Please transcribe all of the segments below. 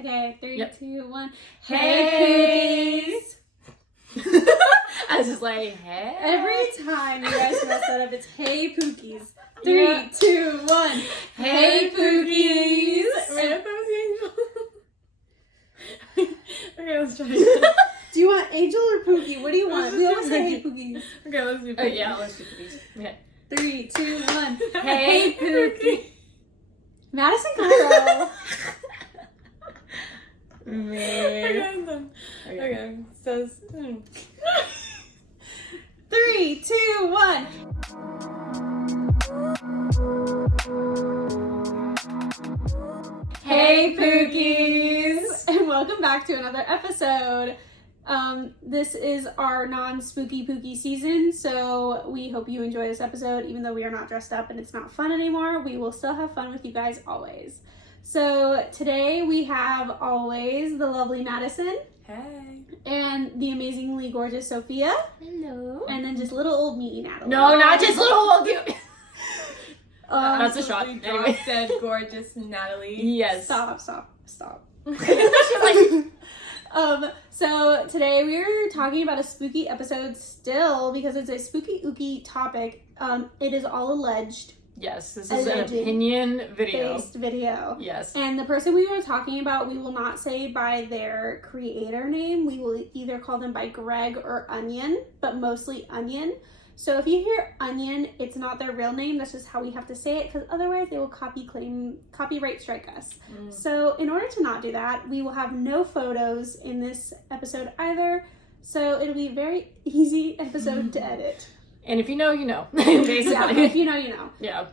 Okay, 3, 2, 1. Hey! I was just like, hey. Every time you guys mess that up, it's hey Pookies. 3, 2, 1. Hey Pookies! Wait, I thought it was Angel. Okay, let's try it. Do you want Angel or Pookie? What do you want? We always say hey Pookies. Okay, let's do Pookies. Oh, yeah, let's do Pookies. Okay. 3, 2, 1. Hey, Pookie. Madison girl. Man. Okay, so 3, 2, 1. Hey Pookies! And welcome back to another episode. This is our non-spooky Pookie season, so we hope you enjoy this episode. Even though we are not dressed up and it's not fun anymore, we will still have fun with you guys always. So today we have always the lovely Maddison. Hey. And the amazingly gorgeous Sophia. Hello. And then just little old me, Natalie. No, not just little old you. That's a shot. Anyway, said gorgeous Natalie. Yes. Stop. She's like, So today we're talking about a spooky episode still because it's a spooky ooky topic. It is all alleged. yes, this is an opinion video. Based video. Yes. And the person we were talking about, we will not say by their creator name. We will either call them by Greg or Onion, but mostly Onion. So if you hear Onion, it's not their real name. That's just how we have to say it, because otherwise they will copyright strike us. So in order to not do that, we will have no photos in this episode either. So it'll be a very easy episode to edit. And if you know, you know. Basically. Yeah, if you know, you know. Yeah.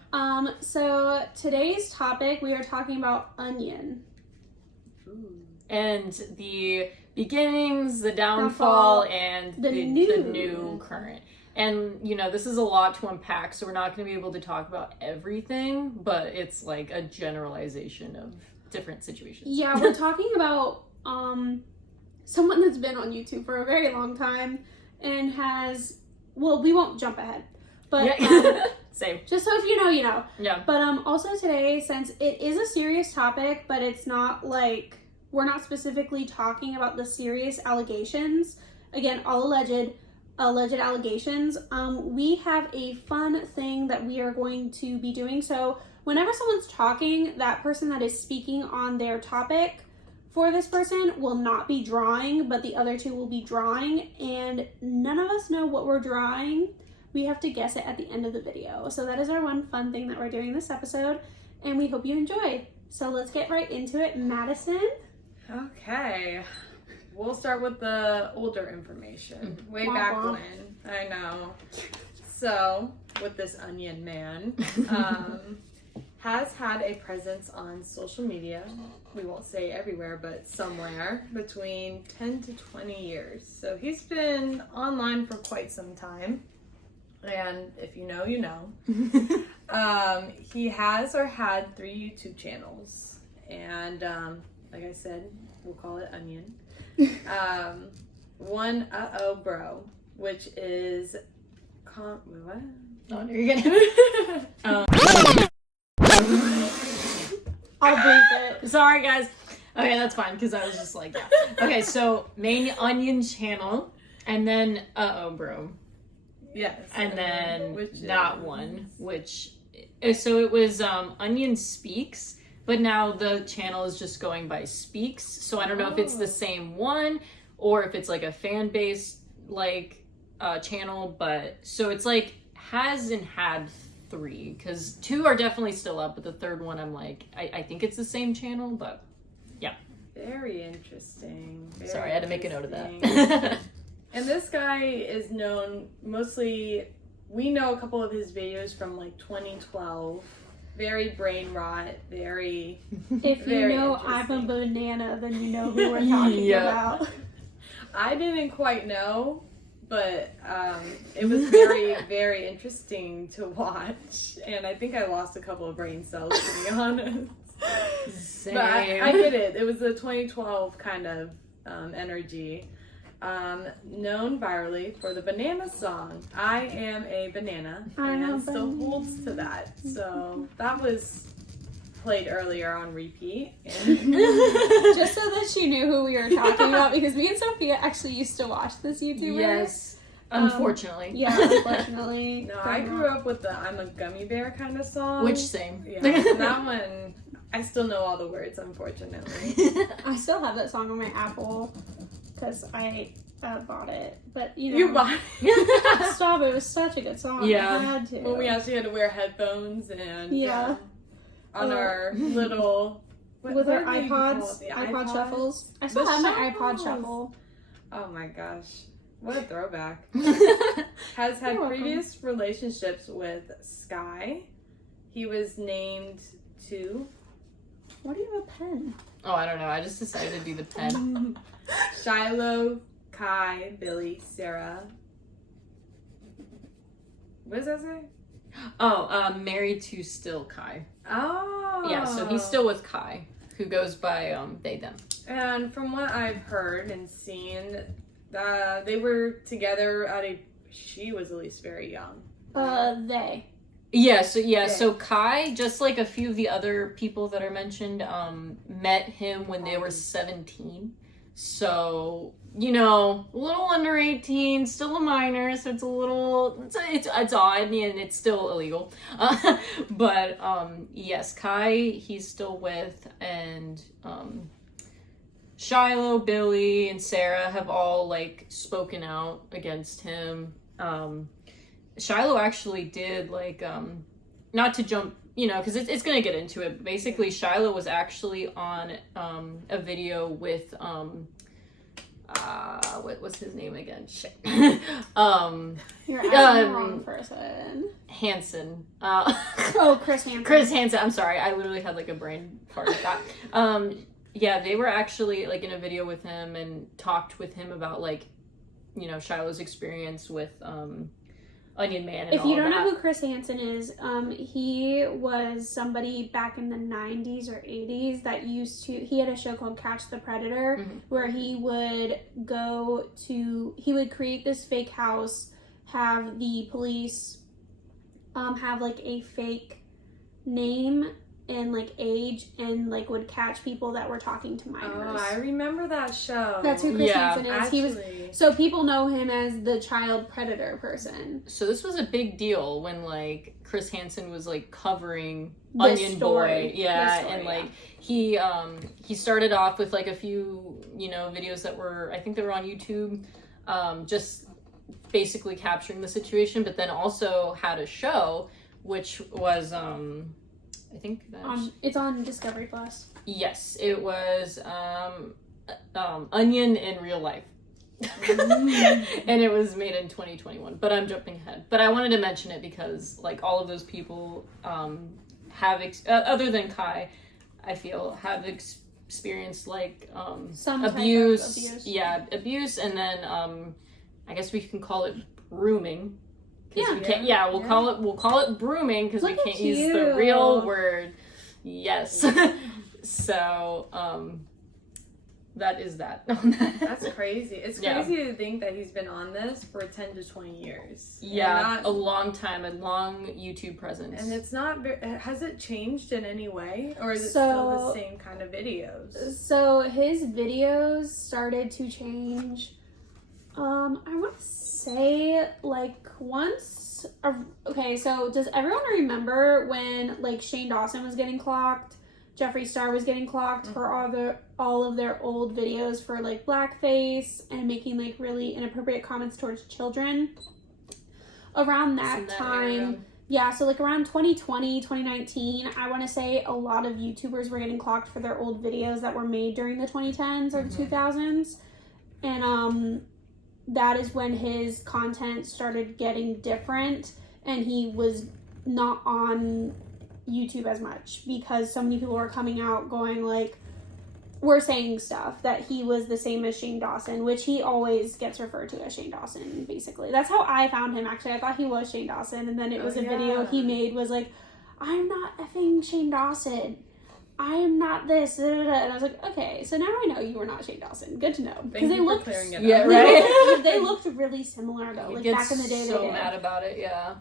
So today's topic, we are talking about Onion. And the beginnings, the downfall, and the new current. And, you know, this is a lot to unpack, so we're not going to be able to talk about everything, but it's like a generalization of different situations. Yeah, we're talking about someone that's been on YouTube for a very long time and has, well, we won't jump ahead, but Same. just so if you know, you know. Yeah. But also today, since it is a serious topic, but it's not like, we're not specifically talking about the serious allegations, again, all alleged allegations, we have a fun thing that we are going to be doing. So whenever someone's talking, that person that is speaking on their topic for this person will not be drawing, but the other two will be drawing, and none of us know what we're drawing. We have to guess it at the end of the video. So that is our one fun thing that we're doing this episode, and we hope you enjoy. So let's get right into it. Madison? Okay. We'll start with the older information. Way back when. I know. So, with this Onion man, has had a presence on social media. We won't say everywhere, but somewhere between 10 to 20 years. So he's been online for quite some time. And if you know, you know. He has or had 3 YouTube channels. And like I said, we'll call it Onion. One Bro, which is what? Oh, no, you're gonna. I'll bleep it. Sorry, guys. Okay, that's fine because I was just like, yeah. Okay, so main Onion channel, and then Bro. Yes. And then that one, which so it was Onion Speaks. But now the channel is just going by Speaks. So I don't know if it's the same one or if it's like a fan base like channel. But so it's like has and had 3 because 2 are definitely still up. But the third one, I'm like, I think it's the same channel. But yeah. Very interesting. Sorry, I had to make a note of that. And this guy is known mostly, we know a couple of his videos from like 2012. Very brain rot, very. If you know I'm a banana, then you know who we're talking about. I didn't quite know, but it was very, very interesting to watch. And I think I lost a couple of brain cells, to be honest. Same. But I get it. It was the 2012 kind of energy. Known virally for the banana song, I Am a Banana, and still holds to that. So that was played earlier on repeat. Just so that she knew who we were talking about, because me and Sophia actually used to watch this YouTuber. Yes. Unfortunately. Yeah, unfortunately. No, I grew up with the I'm a gummy bear kind of song. Which same. Yeah, that one, I still know all the words, unfortunately. I still have that song on my Apple because I bought it. But, you know. You bought it? Stop, it was such a good song. Yeah. I had to. Well, we actually had to wear headphones and Yeah. on our little... With our what do you call iPods, it? The iPod shuffles. I still The have my iPod shuffles. shuffle. Oh my gosh. What a throwback. Has had You're welcome. previous relationships with Sky. He was named to Why do you have a pen? Oh, I don't know. I just decided to do the pen. Shiloh, Kai, Billy, Sarah. What does that say? Oh, married to still Kai. Oh. Yeah, so he's still with Kai, who goes by they, them. And from what I've heard and seen, they were together she was at least very young. They. Yeah, so Kai, just like a few of the other people that are mentioned, met him when they were 17. So, you know, a little under 18, still a minor, so it's a little, it's odd, and it's still illegal. But, yes, Kai, he's still with, and, Shiloh, Billy, and Sarah have all, like, spoken out against him. Shiloh actually did, like, not to jump, you know, because it's going to get into it. Basically, Shiloh was actually on a video with, what was his name again? Shit. You're asking the wrong person. Hansen. Chris Hansen. Chris Hansen. I'm sorry. I literally had, like, a brain fart at that. Yeah, they were actually, like, in a video with him and talked with him about, like, you know, Shiloh's experience with, Onion Man and if all you don't that. know who Chris Hansen is, he was somebody back in the 90s or 80s that he had a show called Catch the Predator, where he would create this fake house, have the police have like a fake name and like age, and like would catch people that were talking to minors. Oh, I remember that show. That's who Chris Hansen is. Actually. So people know him as the child predator person. So this was a big deal when, like, Chris Hansen was, like, covering This Onion story. Boy. Yeah, This story, and, like, he started off with, like, a few, you know, videos that were, I think they were on YouTube, just basically capturing the situation, but then also had a show, which was, I think that's... it's on Discovery Plus. Yes, it was, Onion in Real Life. And it was made in 2021, but I'm jumping ahead. But I wanted to mention it because, like, all of those people have other than Kai, I feel, have experienced, like, Some abuse. type of abuse. Yeah, abuse, and then I guess we can call it grooming. We'll call it brooming because we Look can't at use you. the real word. Yes. So that is that. That's crazy. It's crazy to think that he's been on this for 10 to 20 years. Yeah, a long time, a long YouTube presence. And it's not has it changed in any way, or is it still the same kind of videos? So his videos started to change. I want to say like once. Okay, so does everyone remember when like Shane Dawson was getting clocked? Jeffree Star was getting clocked for all of their old videos for like blackface and making like really inappropriate comments towards children. Around that time, so like around 2020, 2019, I want to say a lot of YouTubers were getting clocked for their old videos that were made during the 2010s or the 2000s. And that is when his content started getting different and he was not on YouTube as much because so many people were coming out going like, we're saying stuff that he was the same as Shane Dawson, which he always gets referred to as Shane Dawson, basically. That's how I found him, actually. I thought he was Shane Dawson, and then it was a video he made was like, I'm not effing Shane Dawson. I am not this. And I was like, okay, so now I know you were not Shane Dawson. Good to know. Because they looked right? they looked really similar though. Like back in the day, so mad about it. Yeah.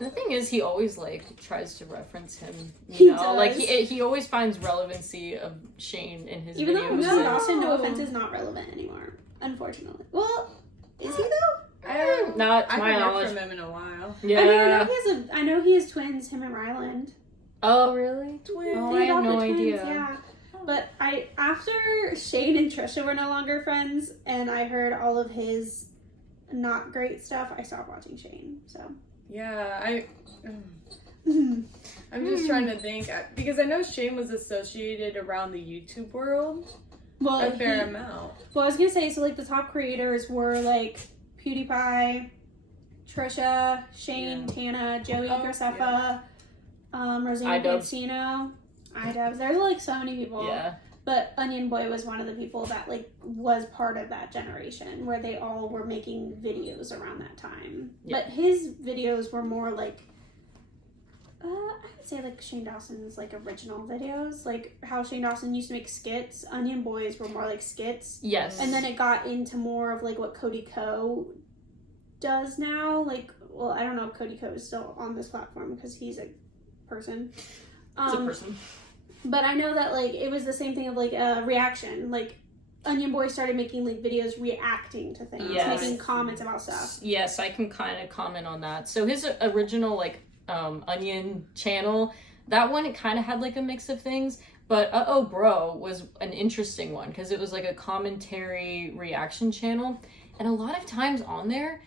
The thing is, he always like tries to reference him. He You know, does. like he always finds relevancy of Shane in his Even though videos. Shane No. Dawson, no offense, is not relevant anymore. Unfortunately. Well, is he though? Not to I my haven't knowledge. heard from him in a while. Yeah. I mean, I know he has twins, him and Ryland. Oh really? Twins. Oh, They I have no adopted twins, idea. yeah. But after Shane and Trisha were no longer friends, and I heard all of his not great stuff, I stopped watching Shane. So. Yeah, I'm just trying to think because I know Shane was associated around the YouTube world Well, a fair amount. Well, I was gonna say, so like the top creators were like PewDiePie, Trisha, Shane, Tana, Joey Graceffa, Rosanna iDubbbz. Pansino, iDubbbz. There's like so many people. Yeah. But Onion Boy was one of the people that like was part of that generation where they all were making videos around that time. Yeah. But his videos were more like I would say like Shane Dawson's like original videos, like how Shane Dawson used to make skits. Onion Boys were more like skits. Yes. And then it got into more of like what Cody Ko does now. Like, well, I don't know if Cody Ko is still on this platform because he's a person. It's a person. But I know that like it was the same thing of like reaction. Like Onion Boy started making like videos reacting to things, Yes. making comments about stuff. Yes, I can kind of comment on that. So his original like Onion channel, that one it kind of had like a mix of things. But Uh-Oh Bro was an interesting one because it was like a commentary reaction channel, and a lot of times on there,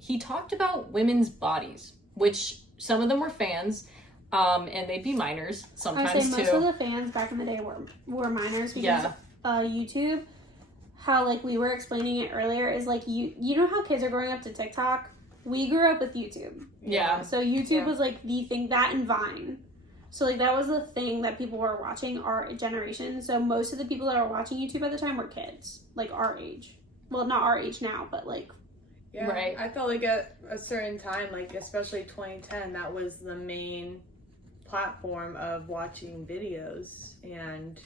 he talked about women's bodies, which some of them were fans. And they'd be minors sometimes I would say most too. of the fans back in the day were minors because Yeah. YouTube, how like we were explaining it earlier, is like you know how kids are growing up to TikTok? We grew up with YouTube. Yeah. So YouTube was like the thing, that and Vine. So like that was the thing that people were watching our generation. So most of the people that were watching YouTube at the time were kids, like our age. Well, not our age now, but like Yeah, Right. I felt like at a certain time, like especially 2010, that was the main platform of watching videos, and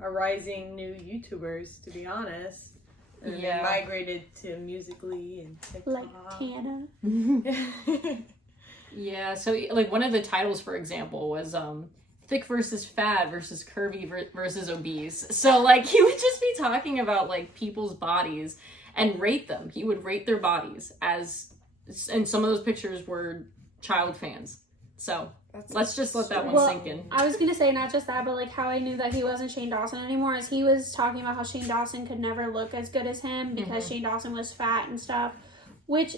a rising new YouTubers, to be honest. And then they migrated to Musical.ly and TikTok. like Tana. Yeah, so like one of the titles, for example, was thick versus fat versus curvy versus obese. So like he would just be talking about like people's bodies and rate them. He would rate their bodies as, and some of those pictures were child fans. So let's just let that one sink in. I was gonna say not just that, but like how I knew that he wasn't Shane Dawson anymore is he was talking about how Shane Dawson could never look as good as him because Shane Dawson was fat and stuff, which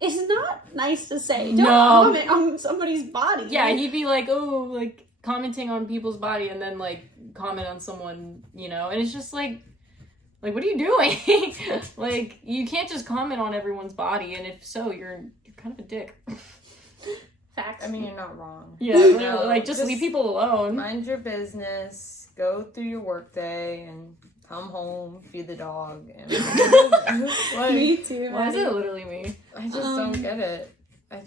is not nice to say. Don't comment on somebody's body. Yeah, he'd be like, oh, like commenting on people's body and then like comment on someone, you know, and it's just like what are you doing? Like, you can't just comment on everyone's body, and if so, you're kind of a dick. Facts. I mean, you're not wrong. Yeah, literally, like just leave people alone. Mind your business. Go through your workday and come home, feed the dog. And like, Me too. Why is it literally me? I just don't get it. I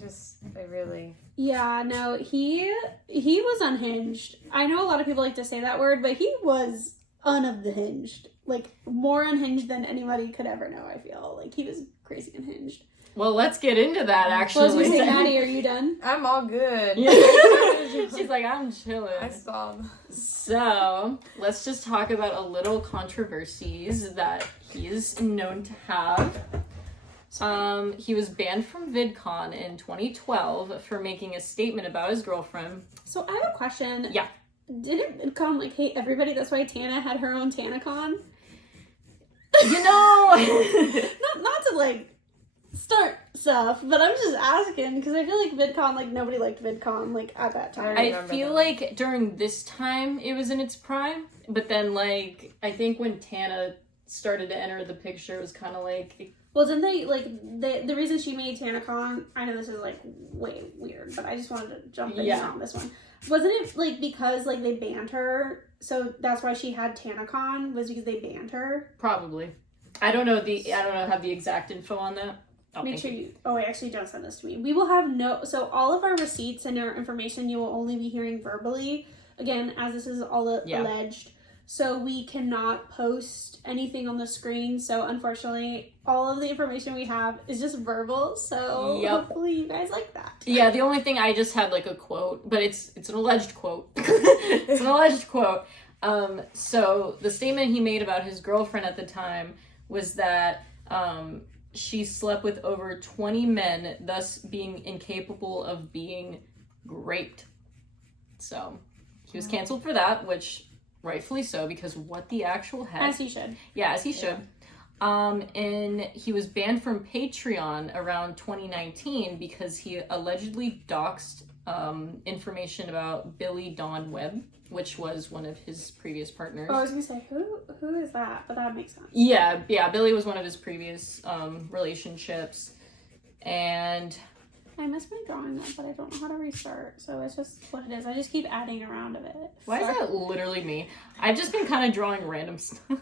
really. Yeah, no, he was unhinged. I know a lot of people like to say that word, but he was unhinged. Like, more unhinged than anybody could ever know, I feel. Like, he was crazy unhinged. Well, let's get into that, actually. Well, I was gonna say, Maddie, are you done? I'm all good. She's like, I'm chilling. I saw. So, let's just talk about a little controversies that he is known to have. He was banned from VidCon in 2012 for making a statement about his girlfriend. So, I have a question. Yeah. Didn't VidCon, like, hate everybody? That's why Tana had her own TanaCon? You know! not to, like, start stuff, but I'm just asking, because I feel like VidCon, like, nobody liked VidCon, like, at that time. I feel like during this time it was in its prime, but then, like, I think when Tana started to enter the picture, it was kind of like... Well, didn't they, like, the reason she made TanaCon, I know this is, like, way weird, but I just wanted to jump in on this one. Wasn't it, like, because, like, they banned her, so that's why she had TanaCon, was because they banned her? Probably. I don't have the exact info on that. Make sure you, wait, actually don't send this to me. We will have so all of our receipts and our information you will only be hearing verbally. Again, as this is all alleged. so we cannot post anything on the screen. So unfortunately, all of the information we have is just verbal. So hopefully you guys like that. Yeah, the only thing, I just had like a quote, but it's an alleged quote. It's an alleged quote. So the statement he made about his girlfriend at the time was that she slept with over 20 men, thus being incapable of being raped. So he was canceled for that, which rightfully so, because what the actual heck? As he should. Yeah, as he should. And he was banned from Patreon around 2019 because he allegedly doxed information about Billy Dawn Webb, which was one of his previous partners. Oh, I was gonna say, who is that? But that makes sense. Yeah, Billy was one of his previous relationships, and I missed my drawing up, but I don't know how to restart, so it's just what it is. I just keep adding around of it. Why is that literally me? I've just been kind of drawing random stuff.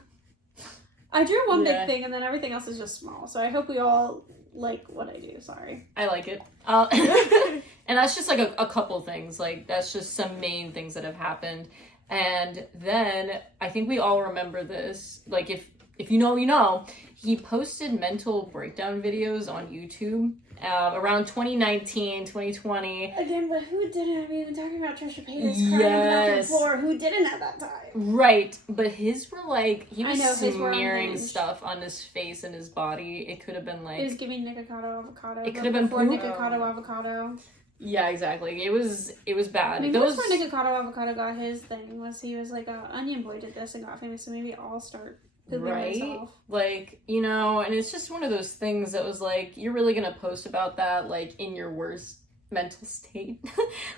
I drew one big thing, and then everything else is just small, so I hope we all like what I do. Sorry. I like it. And that's just like a couple things. Like, that's just some main things that have happened. And then I think we all remember this. Like, if you know, you know. He posted mental breakdown videos on YouTube around 2019, 2020. Again, but who didn't? We've been talking about Trisha Paytas crying on the floor. Who didn't at that time? Right, but his were like, he was his were smearing stuff on his face and his body. It could have been like... He was giving Nikocado avocado. It could have been before Nikocado avocado. Yeah, exactly. It was bad. Maybe before Nikocado avocado got his thing, he was like, Onion Boy did this and got famous, so maybe I'll start pooping myself. Like, you know, and it's just one of those things that was like, you're really gonna post about that, like, in your worst mental state?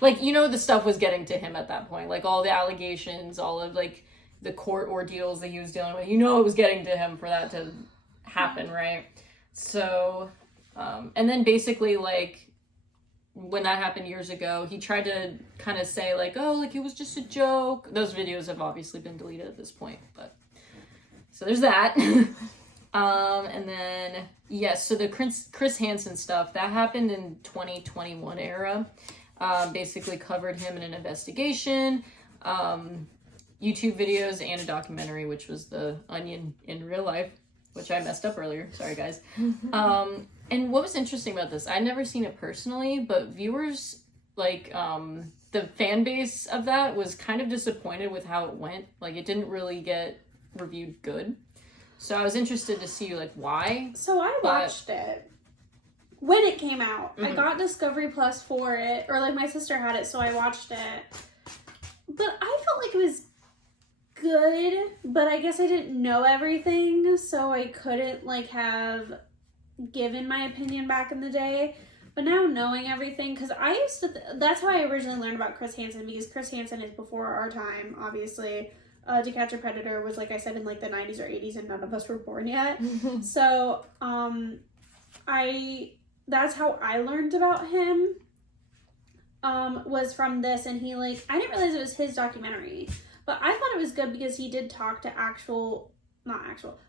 Like, you know, the stuff was getting to him at that point. Like, all the allegations, all of, like, the court ordeals that he was dealing with. You know it was getting to him for that to happen, right? So, and then basically, like, when that happened years ago, he tried to kind of say, like, oh, like, it was just a joke. Those videos have obviously been deleted at this point, but... So there's that. And then, yes, so the Chris Hansen stuff, that happened in 2021 era. Basically covered him in an investigation, YouTube videos, and a documentary, which was The Onion in real life, which I messed up earlier. Sorry, guys. And what was interesting about this, I'd never seen it personally, but viewers, like, the fan base of that was kind of disappointed with how it went. Like, it didn't really get reviewed good. So I was interested to see, like, why. So I watched it when it came out. Mm-hmm. I got Discovery Plus for it, or like my sister had it, so I watched it. But I felt like it was good, but I guess I didn't know everything, so I couldn't like have given my opinion back in the day. But now knowing everything, because I used to, that's how I originally learned about Chris Hansen, because Chris Hansen is before our time, obviously. To Catch a Predator was, like I said, in like the 90s or 80s, and none of us were born yet. So, that's how I learned about him, was from this, and he, like, I didn't realize it was his documentary, but I thought it was good because he did talk to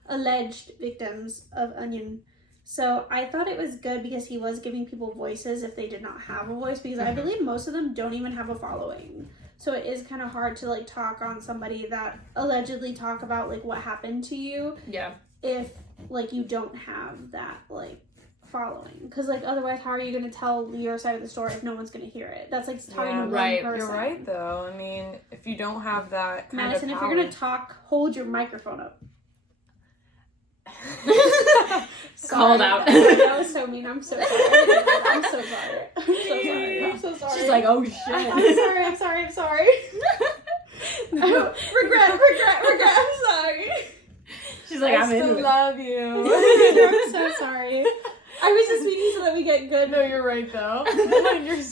alleged victims of Onion. So I thought it was good because he was giving people voices if they did not have a voice, because I believe most of them don't even have a following. So it is kind of hard to, like, talk on somebody that allegedly talk about, like, what happened to you. Yeah. If, like, you don't have that, like, following. Because, like, otherwise, how are you going to tell your side of the story if no one's going to hear it? That's, like, talking to one person. You're right, though. I mean, if you don't have that kind Madison, of power... if you're going to talk, hold your microphone up. Called out. That was so mean. I'm so sorry. I'm so sorry. I'm so sorry. She's like, oh shit. I'm sorry. No, regret. I'm sorry. She's like, I'm still into love you. I'm so sorry. I was just speaking so that we get good. No, you're right, though.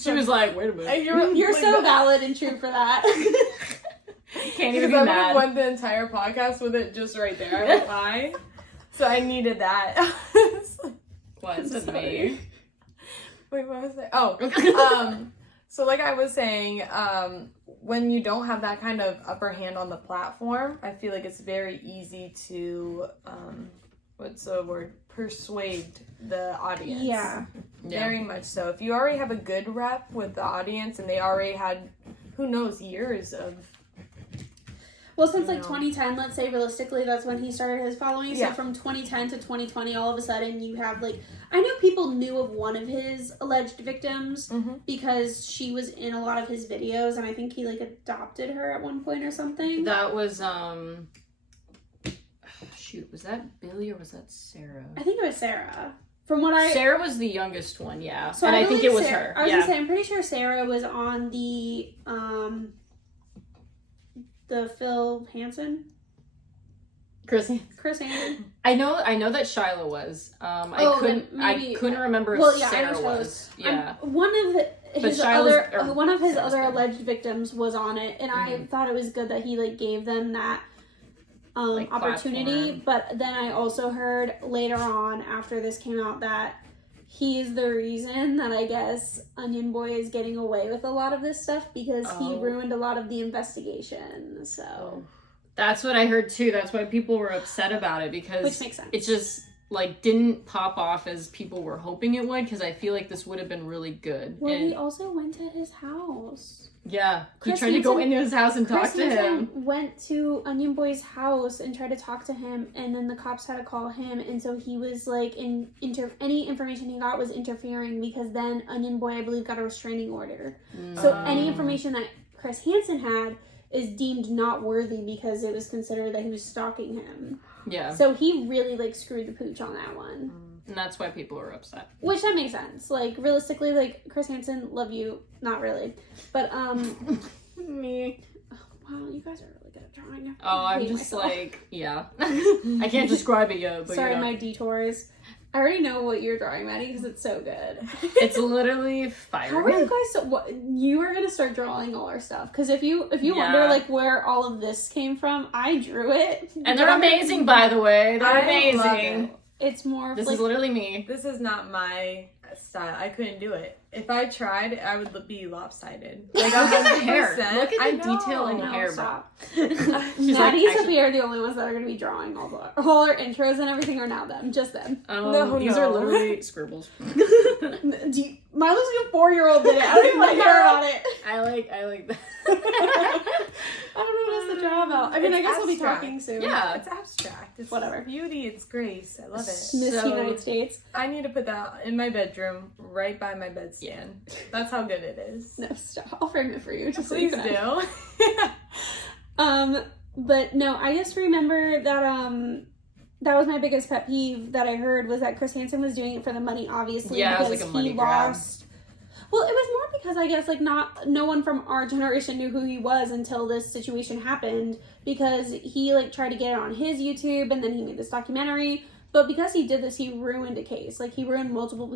She was like, wait a minute. You're so valid and true for that. Can't even be I mad. went the entire podcast with it just right there. I went, why? So I needed that. Wasn't me. Wait, what was that? Oh, so like I was saying, when you don't have that kind of upper hand on the platform, I feel like it's very easy to, what's the word? Persuade the audience. Yeah. Very much so. If you already have a good rep with the audience and they already had, who knows, years of... Well, since like 2010, let's say realistically, that's when he started his following. Yeah. So from 2010 to 2020, all of a sudden you have like, I know people knew of one of his alleged victims because she was in a lot of his videos, and I think he like adopted her at one point or something. That was shoot, was that Billy or was that Sarah? I think it was Sarah. Sarah was the youngest one, yeah. So and I think it was Sarah, her. I was gonna say, I'm pretty sure Sarah was on the Phil Hansen. Chris. Hansen. I know that Shiloh was. I couldn't remember if Sarah was. Yeah. One of his other Sarah's alleged victims was on it, and I thought it was good that he like gave them that opportunity. Platform. But then I also heard later on after this came out that he's the reason that I guess Onion Boy is getting away with a lot of this stuff because he ruined a lot of the investigation. So that's what I heard too. That's why people were upset about it because which makes sense. It just like didn't pop off as people were hoping it would because I feel like this would have been really good. Well, he also went to his house. Yeah, he tried to go into his house and talk to him. Went to Onion Boy's house and tried to talk to him, and then the cops had to call him, and so he was like, any information he got was interfering because then Onion Boy, I believe, got a restraining order. So any information that Chris Hansen had is deemed not worthy because it was considered that he was stalking him. Yeah. So he really like screwed the pooch on that one. And that's why people were upset. Which that makes sense. Like realistically, like Chris Hansen, love you. Not really. But me. Oh, wow, you guys are really good at drawing. Oh, I'm just myself. Like, yeah. I can't describe it yet, but sorry, my detours. I already know what you're drawing, Maddie, because it's so good. It's literally fire. How are you guys? You are gonna start drawing all our stuff because if you wonder like where all of this came from, I drew it. And they're amazing, by the way. They're amazing. It's more. This is literally me. This is not my style. I couldn't do it. If I tried, I would be lopsided. Like Look at the hair. Look at the detail in hair. Stop. She's Maddie and Sophia are the only ones that are going to be drawing all our intros and everything are now them. Just them. These are literally scribbles. Mine looks like a 4-year-old did it. I don't even want to hear about it. I like that. I don't know what else to draw about. I mean, I guess we'll be talking soon. Yeah. It's abstract. It's whatever. Beauty, it's grace. I love it. Miss United States. I need to put that in my bedroom, right by my bedstand. That's how good it is. No, stop. I'll frame it for you. Just please so you do. But no, I just remember that that was my biggest pet peeve that I heard was that Chris Hansen was doing it for the money, obviously. Yeah, because it was like a money he grab. lost. Well, it was more because I guess like no one from our generation knew who he was until this situation happened because he like tried to get it on his YouTube and then he made this documentary. But because he did this, he ruined a case. Like he ruined multiple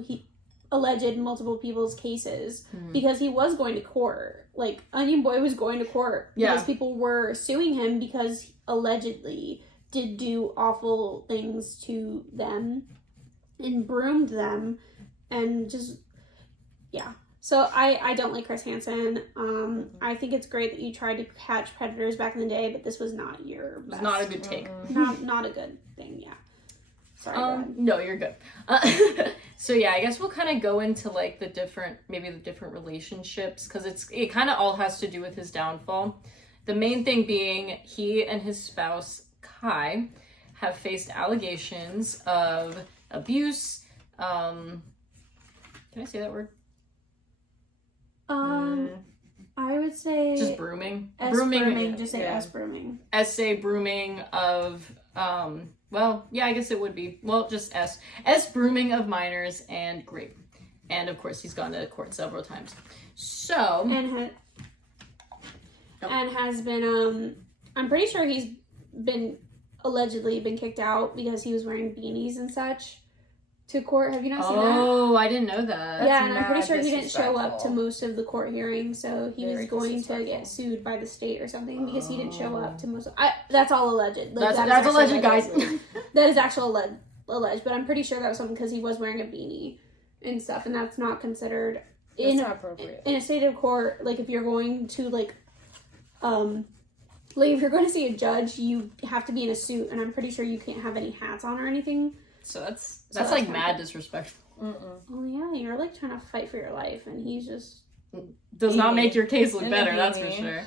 people's cases because he was going to court. Like Onion Boy was going to court because people were suing him because allegedly did do awful things to them and broomed them and just so I don't like Chris Hansen. I think it's great that you tried to catch predators back in the day, but this was not your best. It's not a good take. Not a good thing. Sorry. No, you're good. So yeah, I guess we'll kind of go into like the different relationships because it kind of all has to do with his downfall. The main thing being he and his spouse Kai have faced allegations of abuse. Can I say that word? I would say just brooming. Just say S brooming. Essay brooming of well, yeah, I guess it would be. Well, just S brooming of minors and rape. And of course, he's gone to court several times. So and has been I'm pretty sure he's been allegedly been kicked out because he was wearing beanies and such to court. Have you not seen that? Oh, I didn't know that. Yeah, and I'm pretty sure he didn't show up to most of the court hearings, so he was going to get sued by the state or something because he didn't show up to most of that's all alleged. Like, that's alleged, guys. That is actual alleged, but I'm pretty sure that was something because he was wearing a beanie and stuff, and that's not considered not appropriate. In a state of court. Like, if you're going to, like if you're going to see a judge, you have to be in a suit, and I'm pretty sure you can't have any hats on or anything. So that's like mad disrespectful. Well, yeah, you're like trying to fight for your life, and he's just does not make your case look better. That's for sure.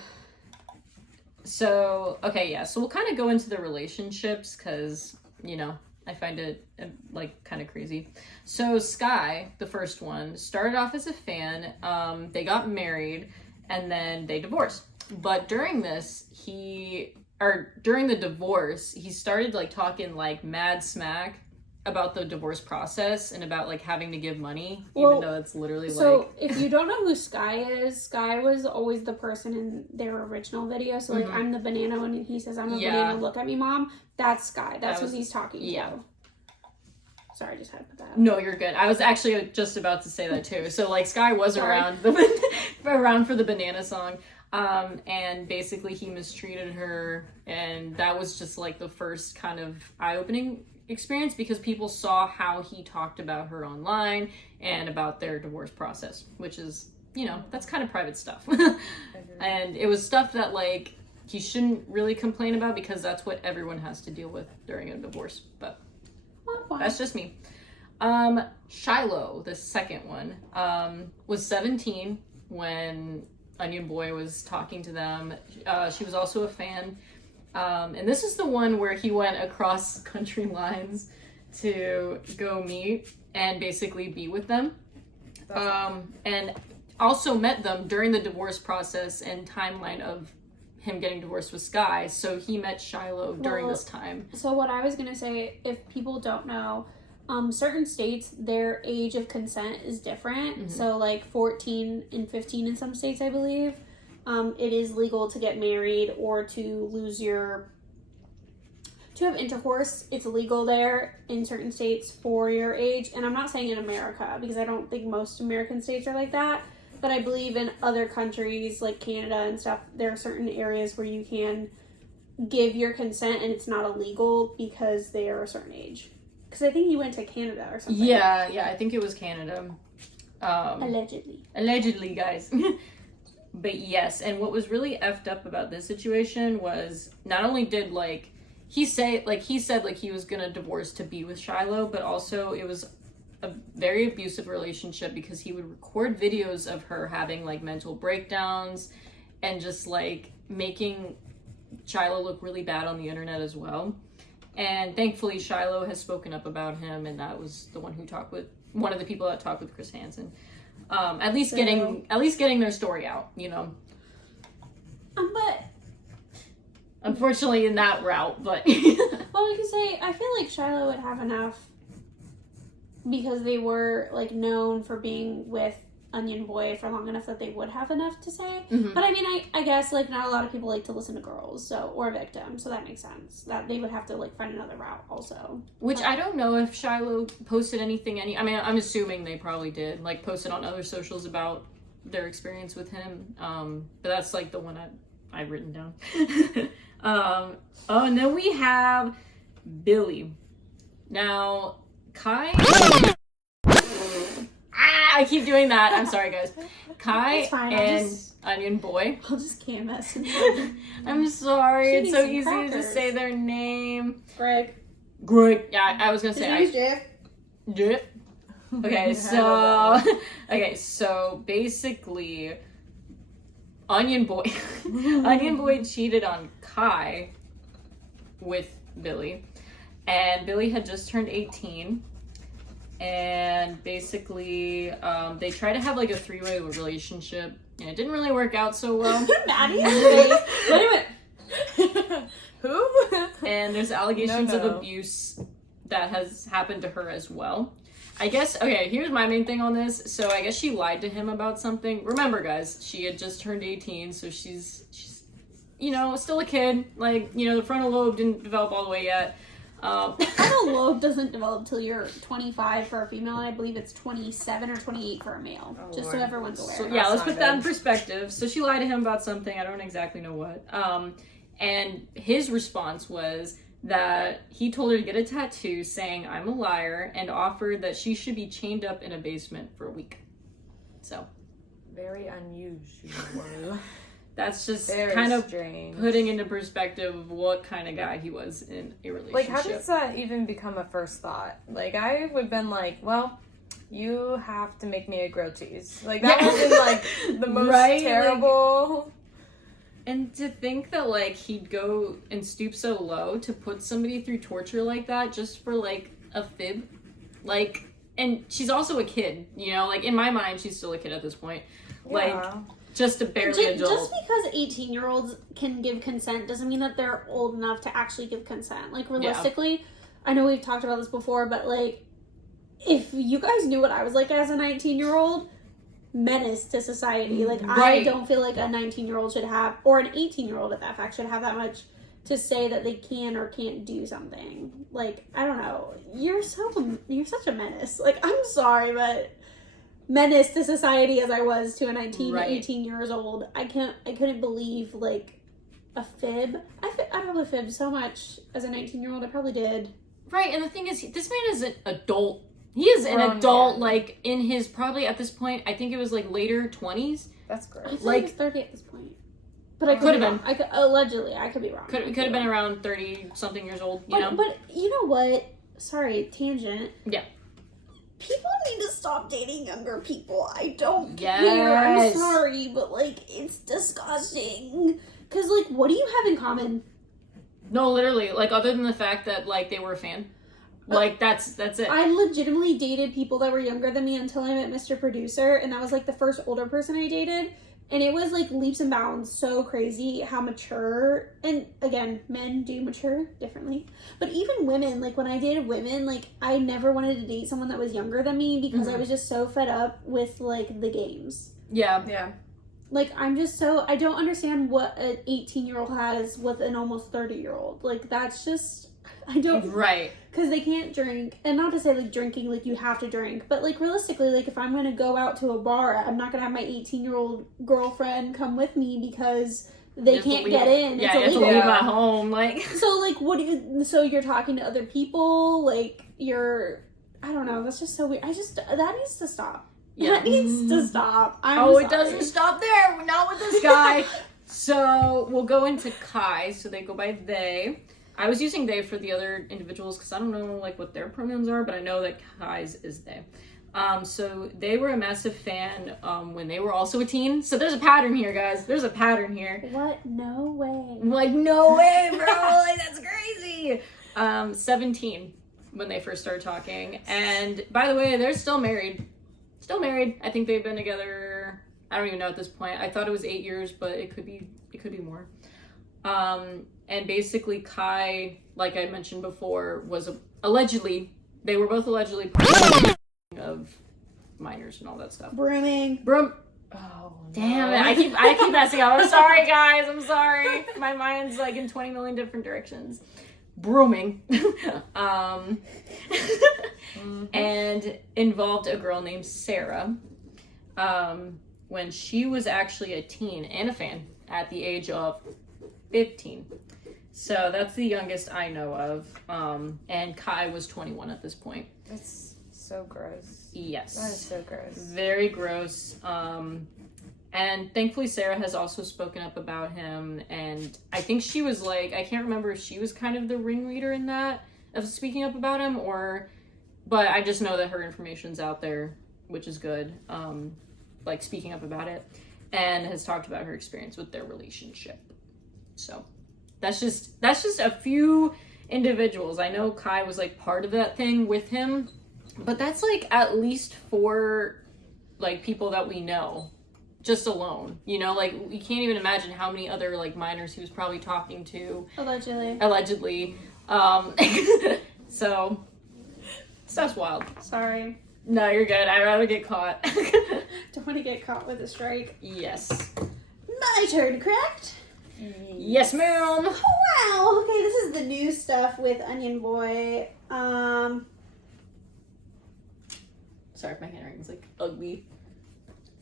So, okay, yeah. So we'll kind of go into the relationships because, you know, I find it like kind of crazy. So Sky, the first one, started off as a fan. They got married and then they divorced. But during during the divorce, he started like talking like mad smack about the divorce process and about like having to give money, even though it's literally so if you don't know who Sky is, Sky was always the person in their original video. So like I'm the banana when he says I'm a banana, look at me mom. That's Sky. That's who he's talking to. Sorry, I just had to put that. No, you're good. I was actually just about to say that too. So like Sky was around for the banana song. And basically he mistreated her, and that was just like the first kind of eye-opening experience because people saw how he talked about her online and about their divorce process, which is, you know, that's kind of private stuff. And it was stuff that like he shouldn't really complain about because that's what everyone has to deal with during a divorce. But that's just me. Shiloh, the second one, was 17 when Onion Boy was talking to them. She was also a fan. And this is the one where he went across country lines to go meet and basically be with them. And also met them during the divorce process and timeline of him getting divorced with Sky. So he met Shiloh during this time. So what I was going to say, if people don't know, certain states, their age of consent is different. So like 14 and 15 in some states, I believe. It is legal to get married or to have intercourse. It's legal there in certain states for your age. And I'm not saying in America because I don't think most American states are like that. But I believe in other countries like Canada and stuff, there are certain areas where you can give your consent and it's not illegal because they are a certain age. Because I think he went to Canada or something. Yeah, I think it was Canada. Allegedly, guys. But yes, and what was really effed up about this situation was not only did he said he was gonna divorce to be with Shiloh, but also it was a very abusive relationship because he would record videos of her having like mental breakdowns and just like making Shiloh look really bad on the internet as well. And thankfully Shiloh has spoken up about him, and that was the one of the people that talked with Chris Hansen. At least getting their story out, you know. But unfortunately in that route, but well, you could say I feel like Shiloh would have enough because they were like known for being with Onion Boy for long enough that they would have enough to say. But I mean, I guess like not a lot of people like to listen to girls, or victims, so that makes sense that they would have to like find another route also. Which I don't know if Shiloh posted anything. I mean, I'm assuming they probably did, like posted on other socials about their experience with him. But that's like the one I've written down. And then we have Billy. Now, Kai. I keep doing that. I'm sorry, guys. Kai and Onion Boy. I'll just canvas. I'm sorry. It's so easy to just say their name. Greg. Yeah, I was gonna say. Jeff. Okay, so basically, Onion Boy cheated on Kai with Billy, and Billy had just turned 18. And basically, they tried to have like a 3-way relationship, and it didn't really work out so well. Maddie? Wait a minute. Who? And there's allegations of abuse that has happened to her as well. I guess, okay, here's my main thing on this. So I guess she lied to him about something. Remember, guys, she had just turned 18, so she's you know, still a kid. Like, you know, the frontal lobe didn't develop all the way yet. The frontal lobe doesn't develop till you're 25 for a female, and I believe it's 27 or 28 for a male. So everyone's aware. So, yeah, let's put that in perspective. So she lied to him about something. I don't exactly know what. And his response was that he told her to get a tattoo saying, "I'm a liar," and offered that she should be chained up in a basement for a week. So. Very unusual. That's just very kind of strange. Putting into perspective of what kind of guy he was in a relationship. Like, how does that even become a first thought? Like, I would have been like, well, you have to make me a grilled cheese. Like, that would have been, like, the most terrible. And to think that, like, he'd go and stoop so low to put somebody through torture like that just for, like, a fib. Like, and she's also a kid, you know? Like, in my mind, she's still a kid at this point. Yeah. Like, just a barely adult. Just because 18-year-olds can give consent doesn't mean that they're old enough to actually give consent. Like, realistically, I know we've talked about this before, but, like, if you guys knew what I was like as a 19-year-old, menace to society. Like, I don't feel like a 19-year-old should have, or an 18-year-old at that fact, should have that much to say that they can or can't do something. Like, I don't know. You're such a menace. Like, I'm sorry, but menace to society as I was to a 18 years old. I couldn't believe, like, a fib. I probably fibbed so much as a 19-year-old. I probably did. Right, and the thing is, this man is an adult. He is an adult, like, in his, probably at this point, I think it was, like, later 20s. That's great. I thought he was 30 at this point. But I could have been. Allegedly, I could be wrong. Could have been around 30-something years old, you know? But you know what? Sorry, tangent. Yeah. People need to stop dating younger people. I don't Yes. care. I'm sorry, but, like, it's disgusting. Because, like, what do you have in common? No, literally. Like, other than the fact that, like, they were a fan. Like, that's it. I legitimately dated people that were younger than me until I met Mr. Producer, and that was, like, the first older person I dated. And it was, like, leaps and bounds, so crazy how mature, and again, men do mature differently. But even women, like, when I dated women, like, I never wanted to date someone that was younger than me because I was just so fed up with, like, the games. Yeah. Yeah. Like, I don't understand what an 18-year-old has with an almost 30-year-old. Like, that's just, I don't... Right. Because they can't drink. And not to say, like, drinking, like, you have to drink. But, like, realistically, like, if I'm going to go out to a bar, I'm not going to have my 18-year-old girlfriend come with me because they can't get in. Yeah, it's you illegal. have to leave at home, like... So, like, so you're talking to other people, like, I don't know, that's just so weird. That needs to stop. Yeah. That needs to stop. It doesn't stop there. Not with this guy. So we'll go into Kai. So they go by they. I was using they for the other individuals because I don't know, like, what their pronouns are, but I know that Kai's is they. So they were a massive fan when they were also a teen. So there's a pattern here, guys. There's a pattern here. What? No way. Like, no way, bro. Like, that's crazy. 17 when they first started talking. And by the way, they're still married. Still married. I think they've been together, I don't even know at this point. I thought it was 8 years, but it could be more. And basically Kai, like I mentioned before, was they were both allegedly of minors and all that stuff. Brooming. Oh, damn it. I keep messing up. I'm sorry, guys. I'm sorry. My mind's, like, in 20 million different directions. Brooming. And involved a girl named Sarah when she was actually a teen and a fan at the age of 15. So that's the youngest I know of. And Kai was 21 at this point. That's so gross. Yes. That is so gross. Very gross. And thankfully Sarah has also spoken up about him, and I think she was, like, I can't remember if she was kind of the ringleader in that, of speaking up about him, but I just know that her information's out there, which is good, like, speaking up about it, and has talked about her experience with their relationship. So that's just a few individuals. I know Kai was, like, part of that thing with him, but that's, like, at least 4, like, people that we know. Just alone, you know, like, you can't even imagine how many other, like, minors he was probably talking to. Allegedly. So, stuff's wild. Sorry. No, you're good. I'd rather get caught. Don't want to get caught with a strike. Yes. My turn, correct? Yes, ma'am. Oh, wow. Okay, this is the new stuff with Onion Boy. Sorry if my handwriting's, like, ugly.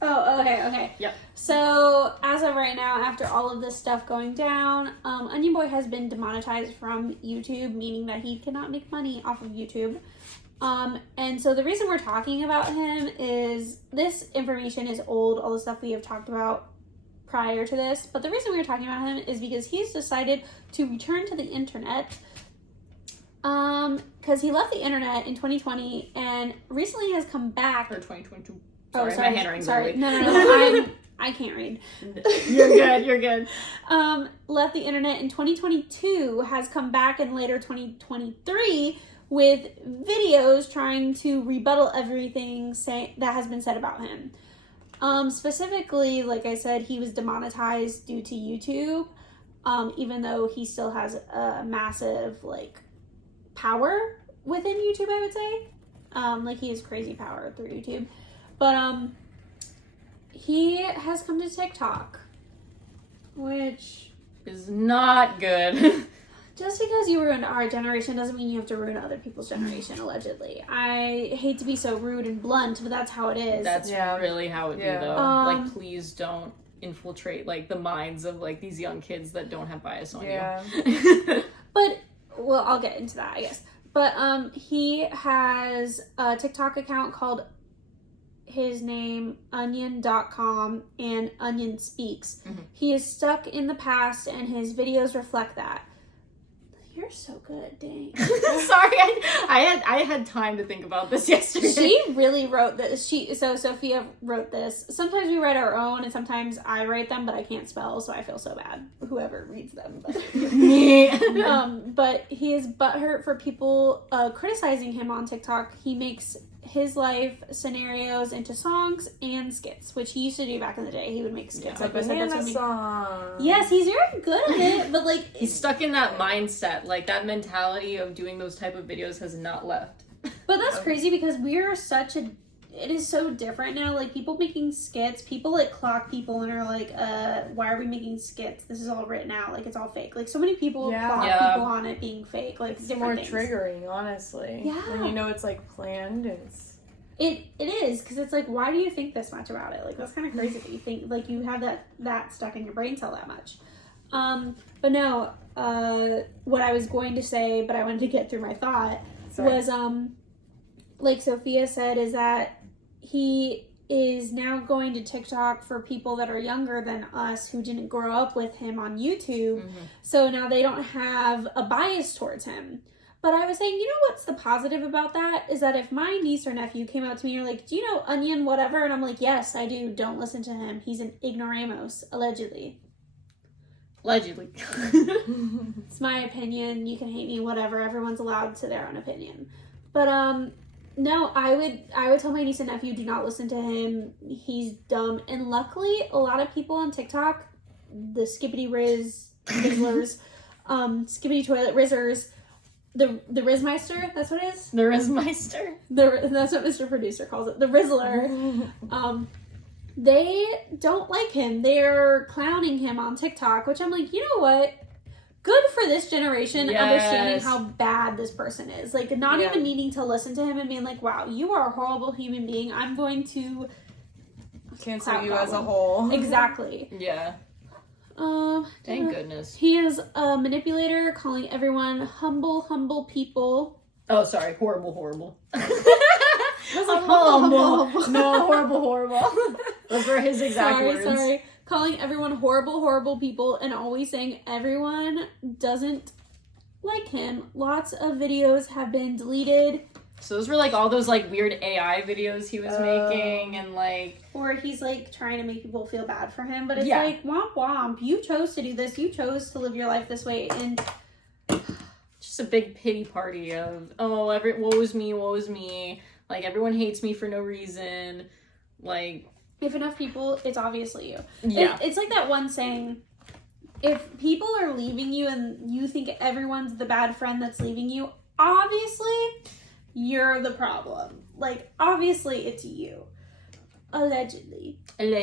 Oh, okay. Yep. So, as of right now, after all of this stuff going down, Onion Boy has been demonetized from YouTube, meaning that he cannot make money off of YouTube. And so the reason we're talking about him is this information is old, all the stuff we have talked about prior to this, but the reason we were talking about him is because he's decided to return to the internet, because he left the internet in 2020 and recently has come back. Or 2022. Sorry, my handwriting's ugly. No. I can't read. You're good. Left the internet in 2022, has come back in later 2023 with videos trying to rebuttal everything that has been said about him. Specifically, like I said, he was demonetized due to YouTube, even though he still has a massive, like, power within YouTube, I would say. Like, he has crazy power through YouTube. But, he has come to TikTok, which is not good. Just because you ruined our generation doesn't mean you have to ruin other people's generation, allegedly. I hate to be so rude and blunt, but that's how it is. That's really how it be, though. Like, please don't infiltrate, like, the minds of, like, these young kids that don't have bias on you. But, well, I'll get into that, I guess. But, he has a TikTok account called his name, onion.com, and Onion Speaks. Mm-hmm. He is stuck in the past, and his videos reflect that. You're so good, dang. Sorry, I had time to think about this yesterday. She really wrote this. So Sophia wrote this. Sometimes we write our own, and sometimes I write them, but I can't spell, so I feel so bad. Whoever reads them. But he is butthurt for people criticizing him on TikTok. He makes his life scenarios into songs and skits, which he used to do back in the day. He would make skits like banana song. Yes, he's very good at it, but like he's stuck in that mindset, like that mentality of doing those type of videos has not left. But that's crazy because it is so different now. Like, people making skits, people like clock people and are like, why are we making skits? This is all written out. Like, it's all fake. Like, so many people clock people on it being fake. Like, it's more triggering, honestly. Yeah. When you know it's like planned, It is, because it's like, why do you think this much about it? Like, that's kind of crazy that you think, like, you have that stuck in your brain cell that much. But no, what I was going to say, but I wanted to get through my thought, was, like Sophia said, is that he is now going to TikTok for people that are younger than us who didn't grow up with him on YouTube. Mm-hmm. So now they don't have a bias towards him. But I was saying, you know what's the positive about that? Is that if my niece or nephew came out to me and are like, do you know Onion whatever? And I'm like, yes, I do. Don't listen to him. He's an ignoramus, allegedly. Allegedly. It's my opinion. You can hate me, whatever. Everyone's allowed to their own opinion. But, no, I would tell my niece and nephew, do not listen to him. He's dumb. And luckily, a lot of people on TikTok, the Rizzlers, Skibbity Toilet Rizzers, the Rizzmeister, that's what it is? The Rizzmeister? That's what Mr. Producer calls it. The Rizzler. They don't like him. They're clowning him on TikTok, which I'm like, you know what? Good for this generation understanding how bad this person is. Like, not even needing to listen to him and being like, wow, you are a horrible human being. I'm going to cancel you as a whole. Exactly. Yeah. Thank goodness. He is a manipulator, calling everyone humble people. Oh, sorry. Horrible. I was like, humble. No, horrible. Those were his exact words. Sorry. Calling everyone horrible people and always saying everyone doesn't like him. Lots of videos have been deleted. So those were like all those like weird AI videos he was making and like... Or he's like trying to make people feel bad for him. But it's like, womp womp. You chose to do this. You chose to live your life this way. And just a big pity party of, woe is me. Like, everyone hates me for no reason. Like... If enough people, it's obviously you. Yeah. It's like that one saying, if people are leaving you and you think everyone's the bad friend that's leaving you, obviously, you're the problem. Like, obviously, it's you. Allegedly. But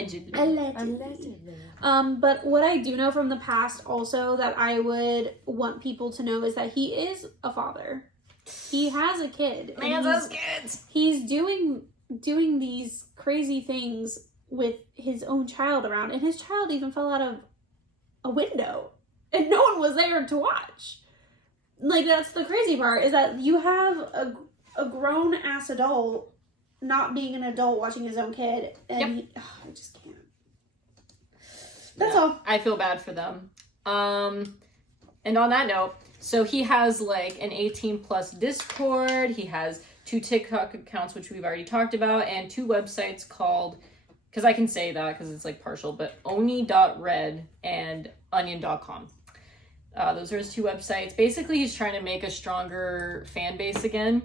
what I do know from the past also that I would want people to know is that he is a father. He has a kid. Man has kids. He's doing these crazy things with his own child around, and his child even fell out of a window and no one was there to watch. Like, that's the crazy part, is that you have a grown ass adult not being an adult watching his own kid, and I just can't. That's all. I feel bad for them. And on that note, so he has like an 18+ Discord, he has 2 TikTok accounts, which we've already talked about, and 2 websites called because I can say that because it's like partial, but oni.red and onion.com. Those are his 2 websites. Basically, he's trying to make a stronger fan base again,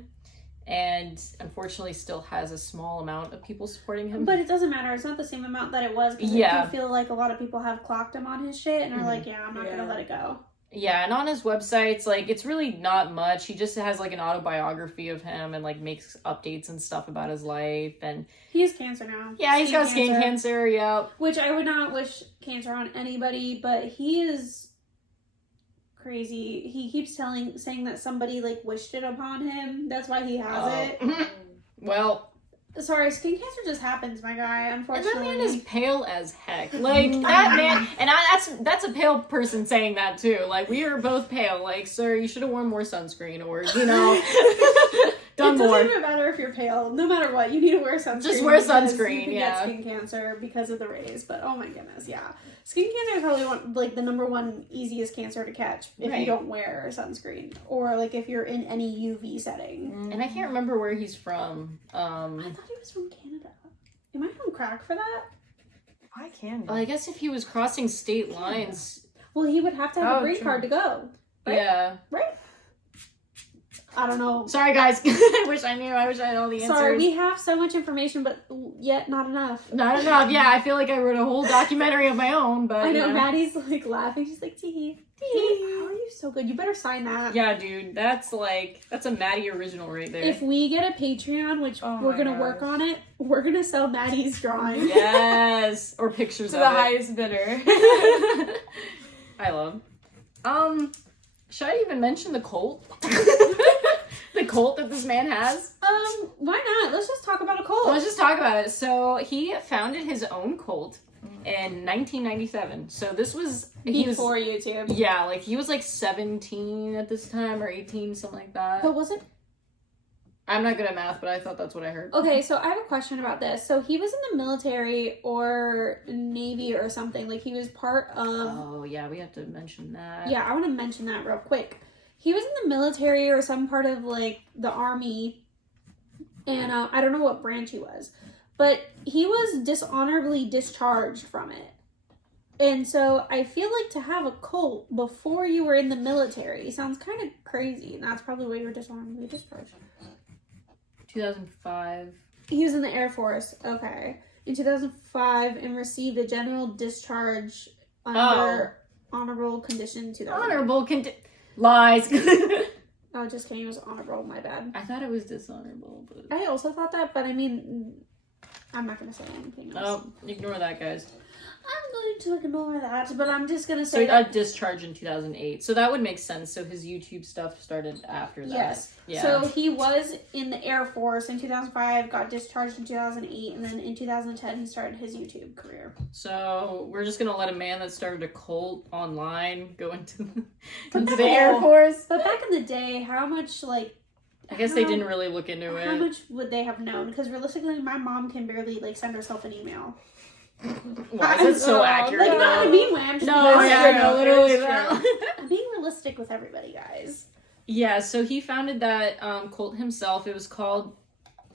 and unfortunately still has a small amount of people supporting him. But it doesn't matter. It's not the same amount that it was. Yeah. I do feel like a lot of people have clocked him on his shit and are like, yeah, I'm not going to let it go. Yeah, and on his websites, like, it's really not much. He just has, like, an autobiography of him and, like, makes updates and stuff about his life. And he has cancer now. Yeah, he's got skin cancer, yeah. Which I would not wish cancer on anybody, but he is crazy. He keeps saying that somebody, like, wished it upon him. That's why he has it. Well... Sorry, skin cancer just happens, my guy, unfortunately. And that man is pale as heck. Like, that man... And that's a pale person saying that, too. Like, we are both pale. Like, sir, you should have worn more sunscreen or, you know... done more. It doesn't even matter if you're pale. No matter what, you need to wear sunscreen. Just wear sunscreen, you can get skin cancer because of the rays. But, oh my goodness, yeah. Skin cancer is probably the number 1 easiest cancer to catch if you don't wear sunscreen. Or, like, if you're in any UV setting. And I can't remember where he's from. I thought he was from Canada. Am I on crack for that? Why Canada? Well, I guess if he was crossing state lines... Well, he would have to have a green card to go. Right? Yeah. Right? I don't know. Sorry, guys. I wish I knew. I wish I had all the answers. Sorry, we have so much information, but yet not enough. Not enough. Yeah, I feel like I wrote a whole documentary of my own, but I know, Maddie's like laughing. She's like, tee. How are you so good? You better sign that. Yeah, dude. That's a Maddie original right there. If we get a Patreon, which we're going to work on it, we're going to sell Maddie's drawing. Yes. Or pictures of the it. highest bidder. I love. Should I even mention the cult? The cult that this man has? Why not? Let's just talk about a cult. Let's just talk about it. So he founded his own cult in 1997. So this was before YouTube. Yeah, like he was like 17 at this time or 18, something like that. But was it? I'm not good at math, but I thought that's what I heard. Okay, so I have a question about this. So he was in the military or Navy or something. Like he was part of... Oh, yeah, we have to mention that. Yeah, I want to mention that real quick. He was in the military or some part of like the army. And I don't know what branch he was. But he was dishonorably discharged from it. And so I feel like to have a cult before you were in the military sounds kind of crazy. And that's probably why you were dishonorably discharged. 2005. He was in the Air Force. Okay. In 2005 and received a general discharge under honorable condition 2000. Honorable lies. Oh, just kidding. It was honorable. My bad. I thought it was dishonorable. But... I also thought that, but I mean, I'm not going to say anything else. Oh, ignore that, guys. I'm going to ignore that, but I'm just going to say So he got discharged in 2008. So that would make sense. So his YouTube stuff started after that. Yes. Yeah. So he was in the Air Force in 2005, got discharged in 2008, and then in 2010 he started his YouTube career. So we're just going to let a man that started a cult online go into the Air Force. But back in the day, how much, like... I guess they didn't really look into it. How much would they have known? Because realistically, my mom can barely, like, send herself an email. Why is it so accurate? Like, not in a mean way. I'm just literally that. I'm being realistic with everybody, guys. Yeah, so he founded that cult himself. It was called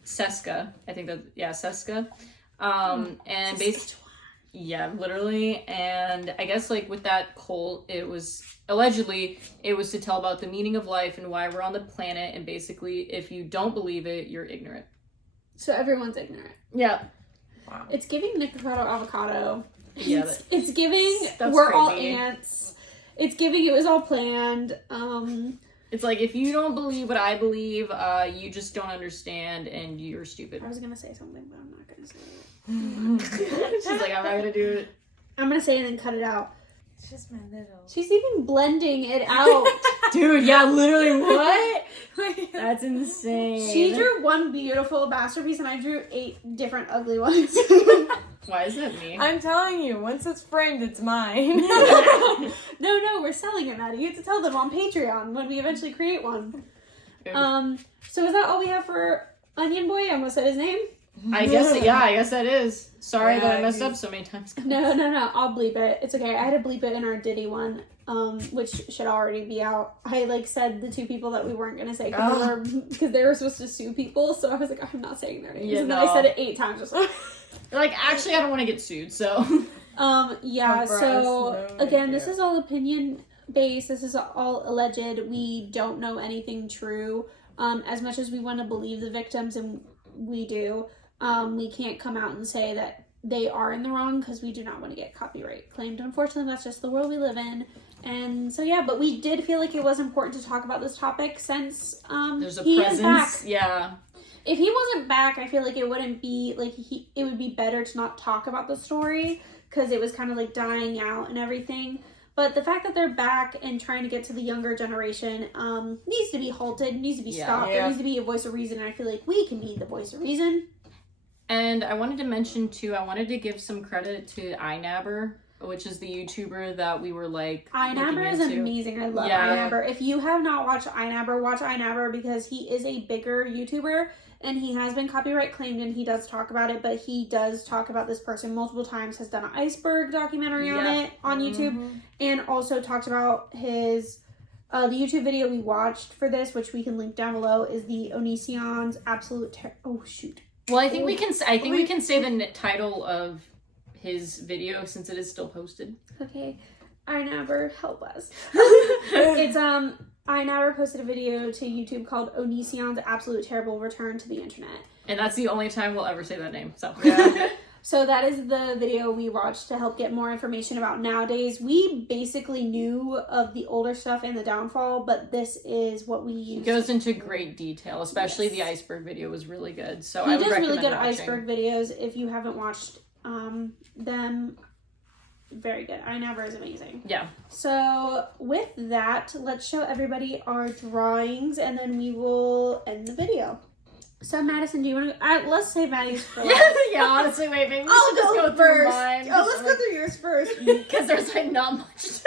Seska. I think Seska. And basically, yeah, literally. And I guess like with that cult, it was allegedly it was to tell about the meaning of life and why we're on the planet. And basically, if you don't believe it, you're ignorant. So everyone's ignorant. Yeah. Wow. It's giving Nicotado avocado. Yeah. It's giving crazy. we're all ants. It's giving it was all planned. It's like, if you don't believe what I believe, you just don't understand and you're stupid. I was going to say something, but I'm not going to say it. She's like, I'm not going to do it. I'm going to say it and cut it out. It's just my little... She's even blending it out. Dude, yeah, literally, what? That's insane. She drew one beautiful masterpiece and I drew 8 different ugly ones. Why is that me? I'm telling you, once it's framed, it's mine. No, we're selling it, Maddie. You have to tell them on Patreon when we eventually create one. So is that all we have for Onion Boy? I almost said his name. I guess that is. Sorry that I messed up so many times. No, I'll bleep it. It's okay. I had to bleep it in our Diddy one, which should already be out. I like said the two people that we weren't gonna say because they were supposed to sue people, so I was like, I'm not saying their names. Yeah, and then I said it 8 times. Just like, actually, I don't want to get sued. So, again, this is all opinion based. This is all alleged. We don't know anything true. As much as we want to believe the victims, and we do, we can't come out and say that they are in the wrong because we do not want to get copyright claimed. Unfortunately, that's just the world we live in. And so, yeah, but we did feel like it was important to talk about this topic since there's a he presence. is back. Yeah. If he wasn't back, I feel like it wouldn't be, like, it would be better to not talk about the story because it was kind of, like, dying out and everything. But the fact that they're back and trying to get to the younger generation needs to be halted, needs to be stopped. There needs to be a voice of reason, and I feel like we can be the voice of reason. And I wanted to mention, too, I wanted to give some credit to iNabber, which is the YouTuber that we were, like, iNabber is amazing. I love iNabber. If you have not watched iNabber, watch iNabber because he is a bigger YouTuber, and he has been copyright claimed, and he does talk about it, but he does talk about this person multiple times, has done an iceberg documentary on it on YouTube, and also talked about his... the YouTube video we watched for this, which we can link down below, is the Onision's Absolute Oh, shoot. Well, I think we can say the title of his video since it is still posted. Okay. iNabber, help us. It's, iNabber posted a video to YouTube called Onision's Absolute Terrible Return to the Internet. And that's the only time we'll ever say that name, so. Yeah. So that is the video we watched to help get more information about nowadays. We basically knew of the older stuff and the downfall, but this is what we used. It goes into great detail, especially the iceberg video was really good. So he I would does recommend really good watching. iceberg videos. If you haven't watched them, very good. iNabber is amazing. Yeah. So with that, let's show everybody our drawings, and then we will end the video. So Madison, do you want to? Let's say Maddie's first. Yeah, honestly, wait, maybe we I'll should just go first. through mine. Oh, let's go through yours first. Because there's like not much. So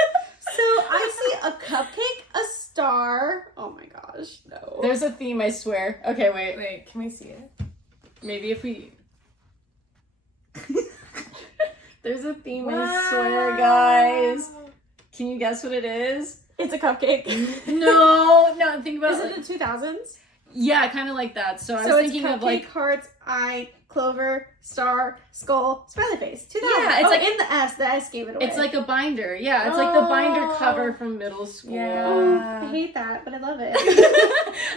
I see a cupcake, a star. Oh my gosh, no. There's a theme, I swear. Okay, Wait, can we see it? maybe if we. There's a theme, I swear, guys. Can you guess what it is? It's a cupcake. No, think about Is it. it the 2000s? Yeah, kind of like that. So I was thinking it's of like hearts, eye, clover, star, skull, smiley face. 2000. Yeah, it's like in the S gave it away. it's like a binder. Yeah, it's like the binder cover from middle school. I hate that, but I love it.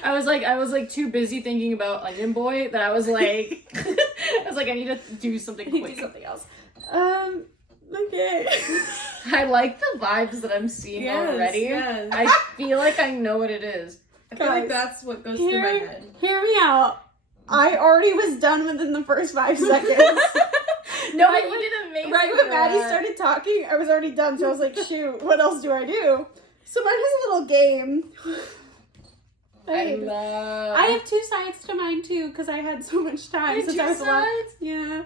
I was like too busy thinking about Onion Boy that I was like I need to do something quick. Do something else. Okay. I like the vibes that I'm seeing already. Yes. I feel like I know what it is. I feel like that's what goes through my head. Hear me out. I already was done within the first 5 seconds. No, you did amazing. Right when Maddie started talking, I was already done. So I was like, shoot, what else do I do? So mine has a little game. I have 2 sides to mine too because I had so much time since I was alive. Yeah.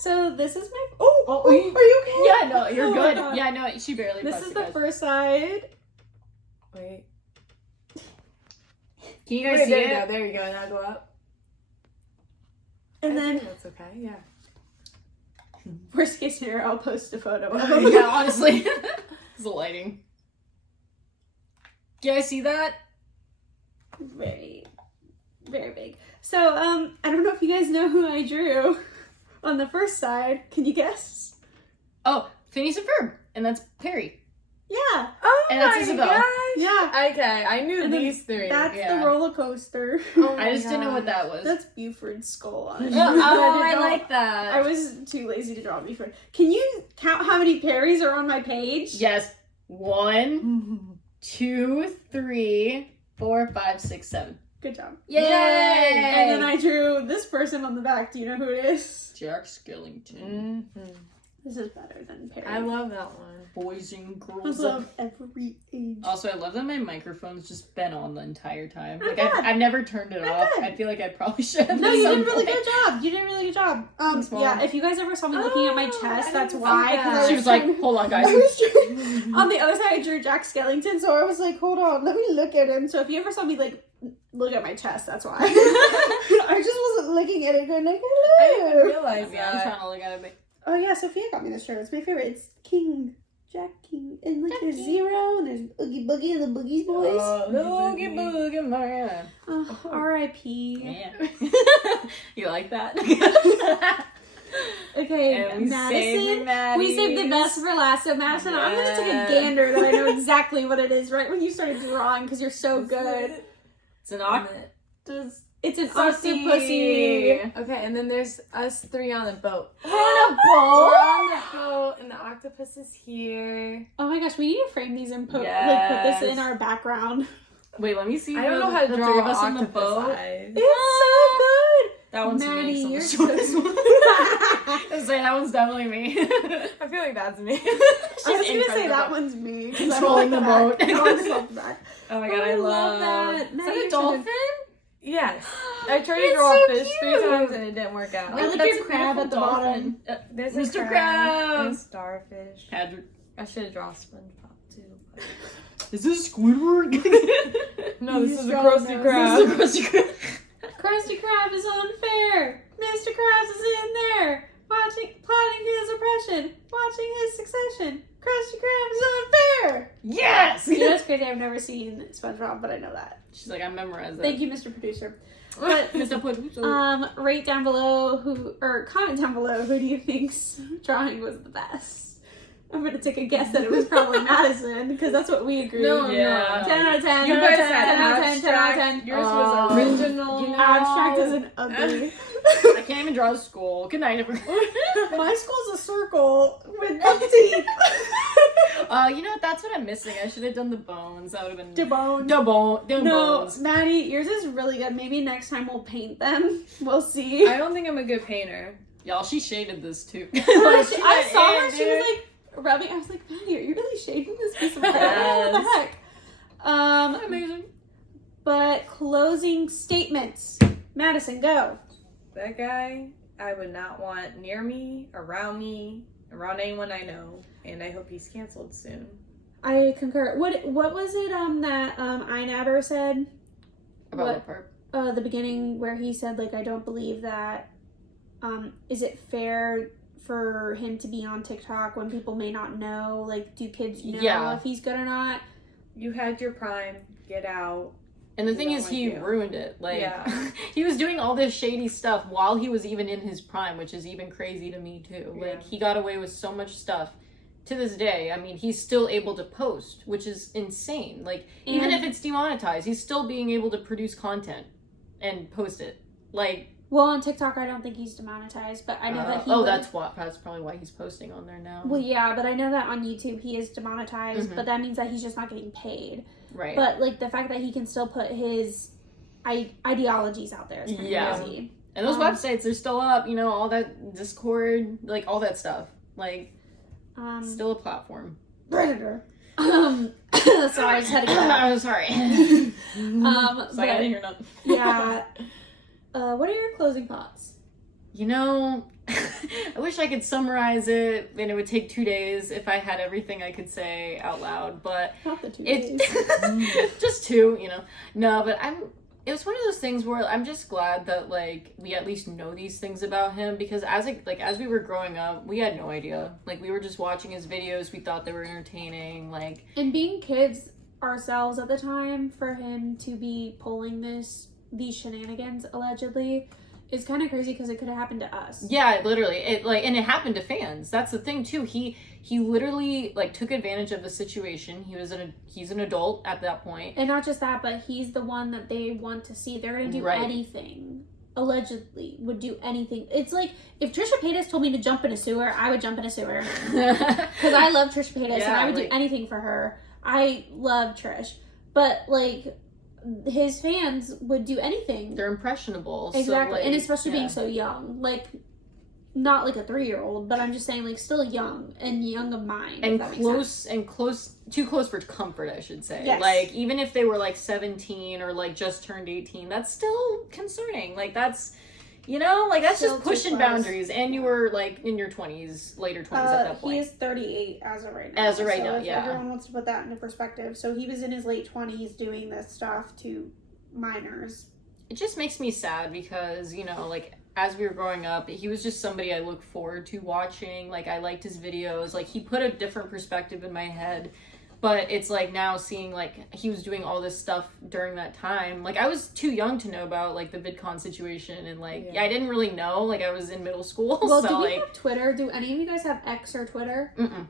So this is my. Oh, are you okay? Yeah, no, you're Oh good. my God. Yeah, no, she barely. This is the first side. Wait. Can you guys see it? There you go. Now go up. And I then think that's okay. Yeah. worst case scenario, I'll post a photo of it. Yeah, honestly, it's the lighting. Do you guys see that? Very, very big. So I don't know if you guys know who I drew on the first side. Can you guess? Oh, Phineas and Ferb, and that's Perry. Yeah. Oh And that's Isabel. gosh. Yeah. Okay, I knew And then these 3. That's Yeah. the roller coaster. Oh I just didn't know what that was. That's Buford's skull on it. I like that. I was too lazy to draw Buford. Can you count how many Perrys are on my page? Yes. 1, 2, 3, 4, 5, 6, 7. Good job. Yay! And then I drew this person on the back. Do you know who it is? Jack Skellington. This is better than Perry. I love that one. Boys and I girls. love every age. Also, I love that my microphone's just been on the entire time. Oh, Like, good. I've never turned it Oh, off. good. I feel like I probably should have. No, at you some did a really point. good job. You did a really good job. Thanks, Mom. Yeah, if you guys ever saw me looking at my chest, I that's didn't why. see 'cause that. I She was like, trying- hold on, guys. I was trying- on the other side, I drew Jack Skellington, so I was like, hold on, let me look at him. So if you ever saw me, like, look at my chest, that's why. I just wasn't looking at it going like, I didn't hello. realize Yeah, I'm that. trying to look at it. Oh yeah, Sophia got me this shirt. It's my favorite. It's King. Jack King. And like there's Zero and there's Oogie Boogie and the Boogie Boys. Boogie boogie man. Oh, R.I.P. Yeah. You like that? Okay, And we saved Madison. Maddie's. We saved the best for last. So Madison, I'm gonna take Yeah. a gander that I know exactly what it is right when you started drawing because you're so good. It's an octopus. It's an Sussy. octopussy. Okay, and then there's us three on the boat. On a We're boat. on the boat, and the octopus is here. Oh my gosh, we need to frame these and put Yes. this in our background. Wait, let me see. I don't know how to the draw three an of us on the octopus boat. eyes. It's so good. That one's Maddie, me. you're So the shortest so- one. I was saying that one's definitely me. I feel like that's me. I was gonna say incredible. that one's me. 'cause I Controlling love the that. boat. I always love that. Oh my god, I love that. Is Maddie, that you're a so dolphin? Yes. I tried to It's draw so a fish 3 cute. times and it didn't work out. I like That's your a crab beautiful at the dolphin. There's Mr. a crab Krabs. and starfish. Patrick. I should have drawn SpongeBob too. but- Is this Squidward? No, You this is a draw Krusty those. Krab. This is a Krusty Krab. Krusty Krab is unfair. Mr. Krabs is in there, plotting his oppression, watching his succession. Krusty Krab is unfair. Yes! You know, it's crazy. I've never seen SpongeBob, but I know that. She's like, I memorized that. Thank you, Mr. Producer. But Mr. Producer. rate down below comment down below who do you think's drawing was the best. I'm gonna take a guess that it was probably Madison because that's what we agreed. No, Yeah. 10 out of 10. You 10 out of guys 10. had 10 out of 10. 10 out of 10. abstract. Yours was Oh. original. You know- Abstract is an ugly. I can't even draw a skull. Good night, everyone. My school's a circle with the teeth. You know what? That's what I'm missing. I should have done the bones. That would have been The bone. The No, bones. Maddie, yours is really good. Maybe next time we'll paint them. We'll see. I don't think I'm a good painter. Y'all, she shaded this too. I saw her. Dude. She was like rubbing. I was like, Maddie, are you really shading this piece of paper? Yes. What the heck? Amazing. But closing statements. Madison, go. That guy, I would not want near me, around anyone I know, and I hope he's canceled soon. I concur. What was it that Einabber said? About What? what part? The beginning where he said like I don't believe that. Is it fair for him to be on TikTok when people may not know? Like, do kids know Yeah. if he's good or not? You had your prime, get out. And the We thing don't is, like he you. ruined it. Like, Yeah. he was doing all this shady stuff while he was even in his prime, which is even crazy to me too. Yeah. Like, he got away with so much stuff. To this day, I mean, he's still able to post, which is insane. Like, even And- if it's demonetized, he's still being able to produce content and post it. Like, Well, on TikTok, I don't think he's demonetized, but I know that he. oh, would- that's probably why he's posting on there now. Well, yeah, but I know that on YouTube he is demonetized, Mhm. but that means that he's just not getting paid. Right. But like the fact that he can still put his ideologies out there is kind of Yeah. crazy. And those Um, websites, they're still up, you know, all that Discord, like all that stuff. Like, still a platform. Predator. Sorry, I just had to get that out. I'm sorry. It's like, I But, didn't hear nothing. yeah. What are your closing thoughts? You know, I wish I could summarize it, and it would take 2 days if I had everything I could say out loud, but Not the 2 days. it's just 2, you know. No, but it was one of those things where I'm just glad that like we at least know these things about him, because as we were growing up, we had no idea. Like, we were just watching his videos, we thought they were entertaining, like, And being kids ourselves at the time, for him to be pulling these shenanigans allegedly is kind of crazy because it could have happened to us. yeah, literally, and it happened to fans. That's the thing too. He literally like took advantage of the situation. He's an adult at that point. And not just that, but he's the one that they want to see. They're gonna do Right. anything. Allegedly, would do anything. It's like if Trisha Paytas told me to jump in a sewer, I would jump in a sewer because I love Trisha Paytas and Yeah, I would do like- anything for her. I love Trish, but like his fans would do anything. They're impressionable. Exactly, So, like, and especially yeah. being so young, like not like a 3-year-old, but I'm just saying like still young and young of mind. and if that makes sense. close, too close for comfort, I should say. Yes. Like, even if they were like 17 or like just turned 18, that's still concerning. Like, that's, you know, like that's Still just too pushing close. boundaries. And you were like in your 20s, later 20s at that point. He is 38 as of right now. As of right so now, if yeah. everyone wants to put that into perspective. So he was in his late 20s doing this stuff to minors. It just makes me sad because, you know, like, as we were growing up, he was just somebody I looked forward to watching. Like, I liked his videos. Like, he put a different perspective in my head. But it's like now seeing, like, he was doing all this stuff during that time. Like, I was too young to know about, like, the VidCon situation. And, like, I didn't really know. Like, I was in middle school. Well, so, do we like, have Twitter? Do any of you guys have X or Twitter? Mm-mm.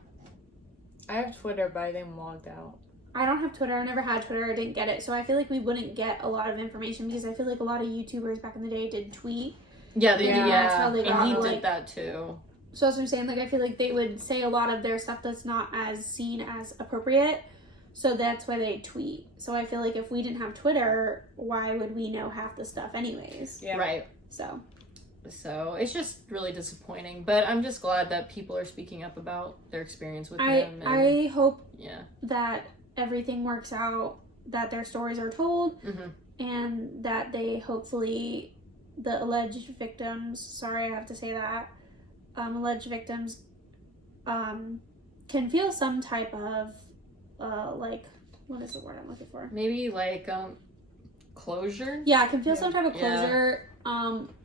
I have Twitter, but I think logged out. I don't have Twitter. I never had Twitter. I didn't get it. So I feel like we wouldn't get a lot of information because I feel like a lot of YouTubers back in the day did tweet. Yeah, they Yeah, do. that's how they And got, he like- did that, too. So that's what I'm saying. Like, I feel like they would say a lot of their stuff that's not as seen as appropriate. So that's why they tweet. So I feel like if we didn't have Twitter, why would we know half the stuff anyways? Yeah. Right. So it's just really disappointing. But I'm just glad that people are speaking up about their experience with him. And, I hope yeah. that everything works out, that their stories are told, Mm-hmm. and that they hopefully, the alleged victims, sorry I have to say that, alleged victims can feel some type of, like, what is the word I'm looking for? Maybe, like, closure? Yeah, can feel some type of Yeah. closure.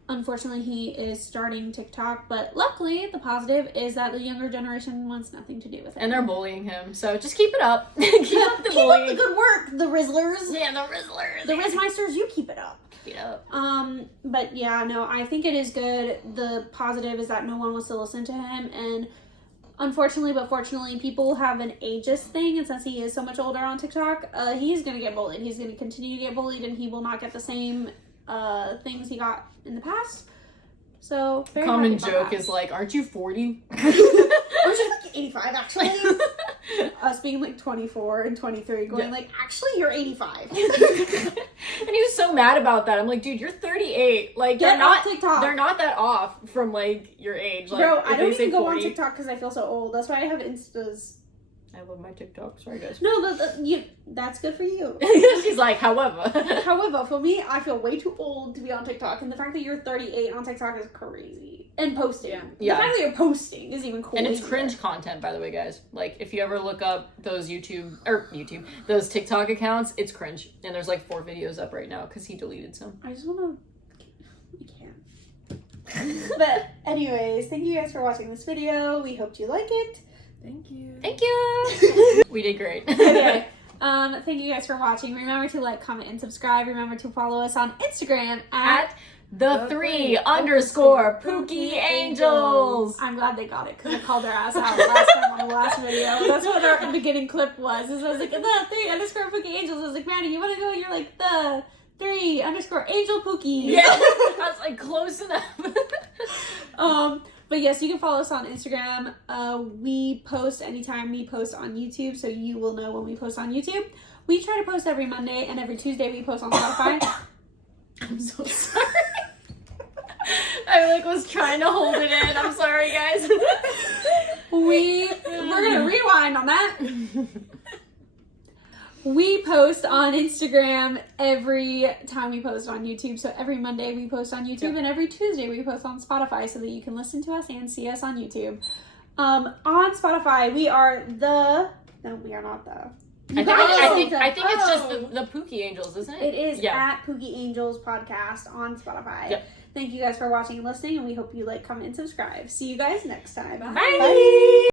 Unfortunately, he is starting TikTok, but luckily, the positive is that the younger generation wants nothing to do with it. And they're bullying him, so just keep it up. keep up the Keep bullying. up the good work, the Rizzlers. Yeah, the Rizzlers. The Rizzmeisters, you keep it up. Keep it up. But yeah, no, I think it is good. The positive is that no one wants to listen to him, and unfortunately, but fortunately, people have an ageist thing, and since he is so much older on TikTok, he's gonna get bullied. He's gonna continue to get bullied, and he will not get the same things he got in the past. So, very Common happy about joke that. is like, aren't you 40? I was just like 85, actually. Us being like 24 and 23, going like, actually, you're 85. And he was so mad about that. I'm like, dude, you're 38. Like, Get they're not off TikTok. They're not that off from like your age. Like, Bro, if I they don't say even go on 40. TikTok because I feel so old. That's why I have Instas. I love my TikTok. Sorry, guys. No, that's good for you. She's like, however. However, for me, I feel way too old to be on TikTok, and the fact that you're 38 on TikTok is crazy. And posting. Yeah. The Yeah. fact that you're posting is even cool. And it's cringe content, by the way, guys. Like, if you ever look up those those TikTok accounts, it's cringe. And there's like 4 videos up right now because he deleted some. I just want to... I can't. But anyways, thank you guys for watching this video. We hope you like it. Thank you. Thank you. We did great. Okay. Thank you guys for watching. Remember to like, comment, and subscribe. Remember to follow us on Instagram At the 3_ Pookie Angels. I'm glad they got it because I called their ass out last time on the last video. That's what our beginning clip was. Is I was like, the 3_ Pookie Angels. I was like, Maddie, you want to go? You're like, the 3_ Angel Pookie. Yeah. I was like, close enough. But yes, you can follow us on Instagram. We post anytime we post on YouTube, so you will know when we post on YouTube. We try to post every Monday, and every Tuesday we post on Spotify. I'm so sorry. I like was trying to hold it in. I'm sorry, guys. We're gonna rewind on that. We post on Instagram every time we post on YouTube. So every Monday we post on YouTube, and every Tuesday we post on Spotify so that you can listen to us and see us on YouTube. On Spotify, we are the... No, we are not the... I think it's just the Pookie Angels, isn't it? It is Yeah. at Pookie Angels Podcast on Spotify. Yep. Thank you guys for watching and listening, and we hope you like, comment, and subscribe. See you guys next time. Bye.